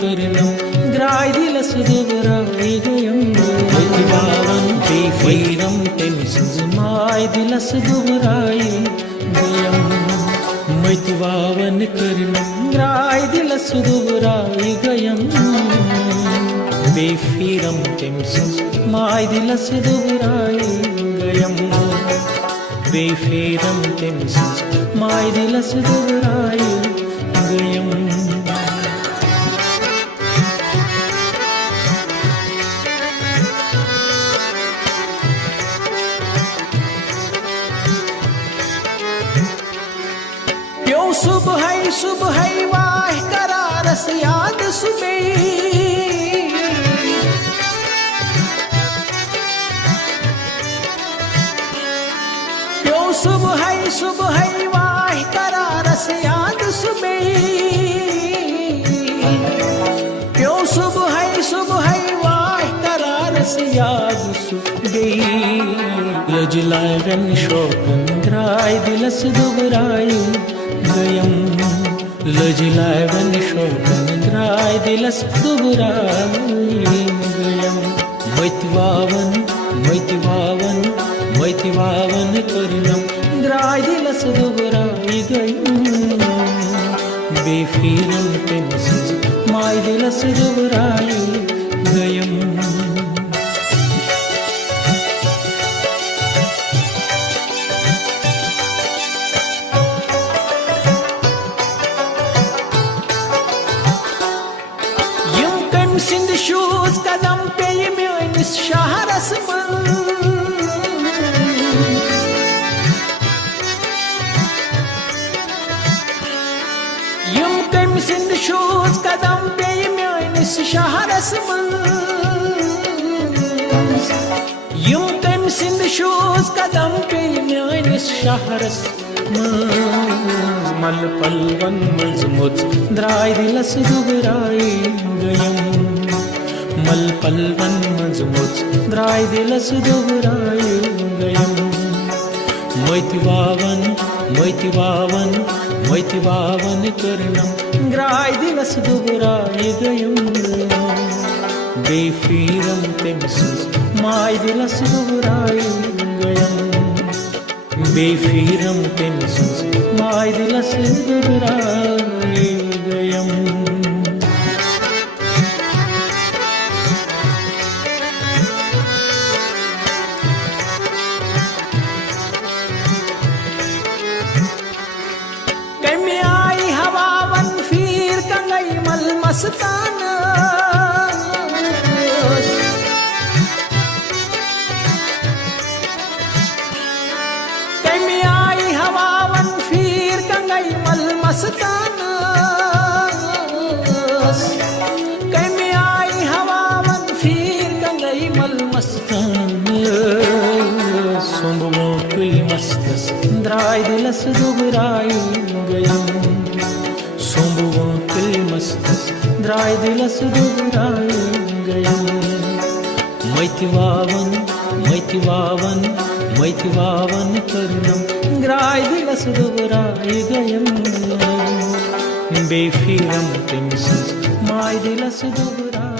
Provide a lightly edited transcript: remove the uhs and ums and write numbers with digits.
करणं द्राय दिलस दुबरायगयं मैतिवावन बेफैरं तेमसंज माय दिलस दुबरायगयं मैतिवावन करणं द्राय दिलस दुबरायगयं बेफैरं तेमसंज माय दिलस दुबरायगयं बेफैरं तेमसंज माय दिलस दुबरायगयं सुबह वाह करारस याद सुबह प्यो सुबह वाह करारस याद सुबह प्यो सुबह वाह करारस याद सुबह लजलावन शोकन द्राय दिलस दुबरायगयं लजलावन शोकन द्राय दिलस दुबरायगयं मैतिवावन करणं द्राय दिलस दुबरायगयं बेफैरं तेमसंज माय दिलस दुबरायगयं सिंध शूज कदम पे मेनिस शहरस मन यम कम सिंध शूज कदम पे मेनिस शहरस मन यम कम सिंध शूज कदम पे मेनिस शहरस मल पलवन मज मुझ द्राय दिलस दुबरायगयं मल पलवन मज मुझ द्राय दिलस दुबरायगयं मैतिवावन करणं द्राय दिलस दुबरायगयं बेफैरं तेमसंज माय दिलस दुबरायगयं बेफैरं तेमसंज माय दिलस दुबरायगयं कमी आई हवावन फिर कंगई मल मस्ताना कमी आई हवावन फिर गंगई मल मस्तान सोंबो कुल मस्तस द्राय दिलस दुबरायगयं सोंबो कुल मस्तस द्राय दिलस दुबरायगयं मैतिवावन करणं द्राय दिलस दुबरायगयं बेफैरं तेमसंज माय दिलस दुबरायगयं